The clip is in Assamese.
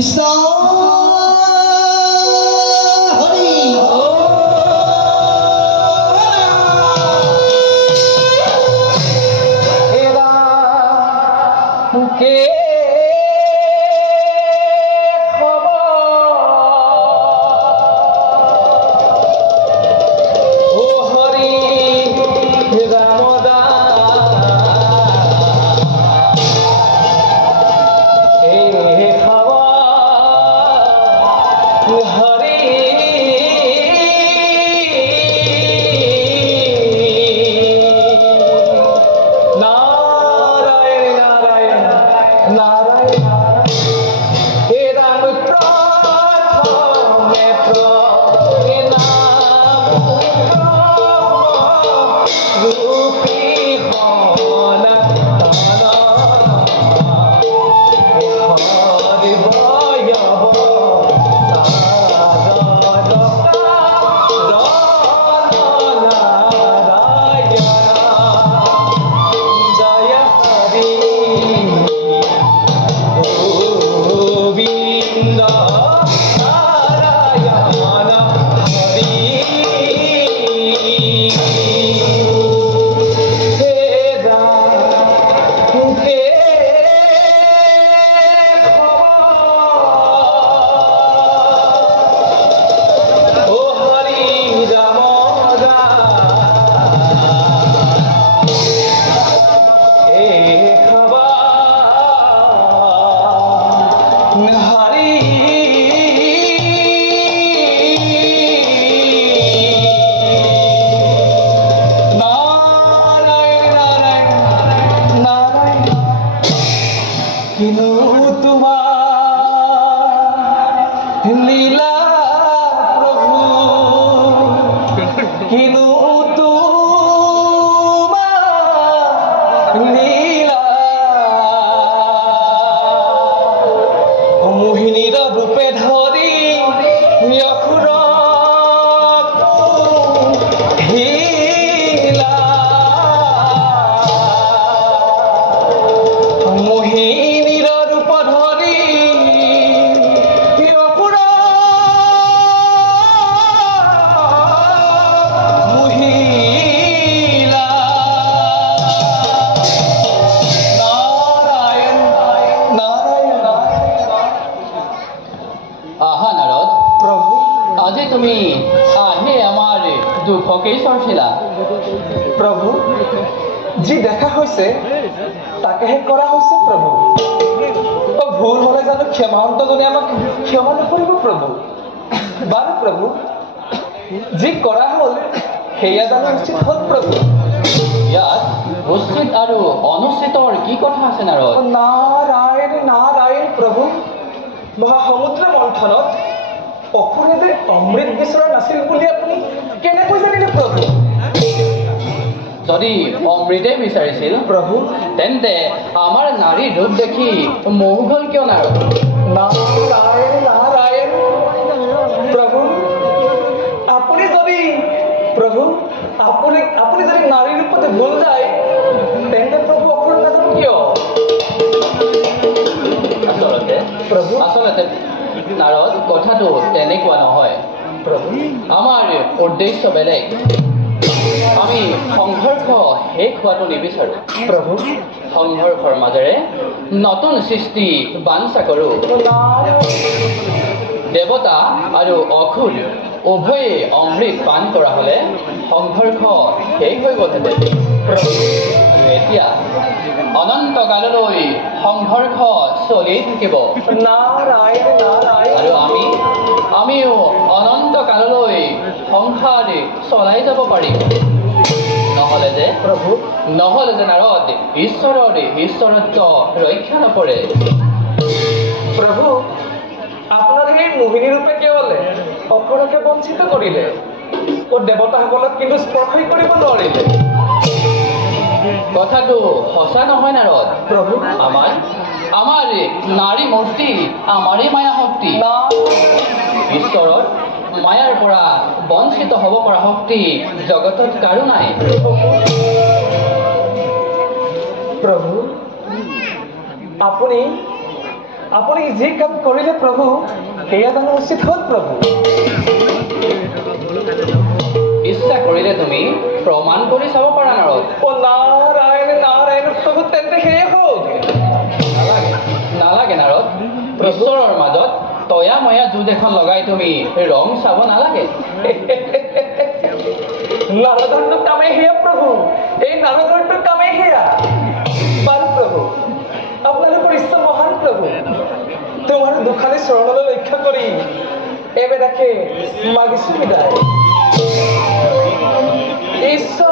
কৃষ্ণ হৰি কে লীলা প্রভু কিনু লীলা মোহিনীর রূপে ধরি অখুর হিলা মোহিনীর রূপ ধরি তুমি আহে আমার দুঃখকেই সরছিলা প্রভু যি দেখা হয়েছে তাকেহে করা হয়েছে প্রভু তো ভুল হলে জানো ক্ষমান্তজনে আমাকে ক্ষমা নকৰিব প্ৰভু বাৰু প্ৰভু যি কৰা হল সেয়া জানো উচিত হল প্ৰভু ইয়াত উচিত আৰু অনুচিতৰ কি কথা আছে নাৰদ নাৰায়ণ নাৰায়ণ প্ৰভু মহাসমুদ্ৰ মন্থনত অসুৰে যে অমৃত বিচৰা নাছিল বুলি আপুনি কেনেকৈ জানিলে প্ৰভু যদি অমৃতে বিচাৰিছিল প্ৰভু তেন্তে আমাৰ নাৰী ৰূপ দেখি মোহ গল কিয় নাৰদ নাৰায়ণ নাৰায়ণ প্ৰভু আপুনি যদি প্ৰভু আপুনি যদি নাৰী ৰূপতে ভুল যায় তেন্তে প্ৰভু অসুৰ নাজানো কিয় আচলতে নাৰদ কথাটো তেনেকুৱা নহয় প্ৰভু আমাৰ উদ্দেশ্য বেলেগ আমি সংঘৰ্ষ শেষ হোৱাটো নিবিচাৰোঁ প্ৰভু সংঘৰ্ষৰ মাজেৰে নতুন সৃষ্টি বাঞ্ছা কৰোঁ দেৱতা আৰু অসুৰ উভয়ে অমৃত পান কৰা হ'লে সংঘৰ্ষ শেষ হৈ গ'লহেঁতেন এতিয়া অনন্ত কাললৈ সংঘৰ্ষ চলি থাকিব নাৰায়ণ নাৰায়ণ আৰু আমিও অনন্ত কাললৈ সংসাৰ চলাই যাব পাৰিম নহ'লে যে নাৰদ ঈশ্বৰত্ব ৰক্ষা নপৰে প্ৰভু আপোনাৰ সেই মোহিনী ৰূপে কেৱলে অসুৰকে বঞ্চিত কৰিলে দেৱতাসকলক কিন্তু স্পৰ্শই কৰিব নোৱাৰিলে কথাটো সঁচা নহয় নাৰদ প্ৰভু আমাৰ নাৰী মূৰ্তি আমাৰেই মায়া শক্তি ঈশ্বৰৰ মায়াৰ পৰা বঞ্চিত হ'ব পৰা শক্তি জগতত কাৰো নাই প্ৰভু আপুনি আপুনি যি কাম কৰিলে প্ৰভু সেয়া জানো উচিত হ'ল প্ৰভু ইচ্ছা কৰিলে তুমি প্ৰমাণ কৰি চাব পাৰা নাৰদ অ নাৰায়ণ নাৰায়ণ প্ৰভু তেন্তে সেয়ে হওক নালাগে নালাগে নাৰদ ঈশ্বৰৰ মাজত তয়া ময়া যুঁজ এখন লগাই তুমি ৰং চাব নালাগে নাৰদৰটো কামেই সেয়া প্ৰভু এই নাৰদৰটো কামেই সেয়া বাৰু প্ৰভু আপোনালোকৰ ইচ্ছা মহান প্ৰভু তোমাৰ দুখানি চৰণলৈ লক্ষ্য কৰি এবেলাকে মাগিছো বিদায় ঈশ্বৰ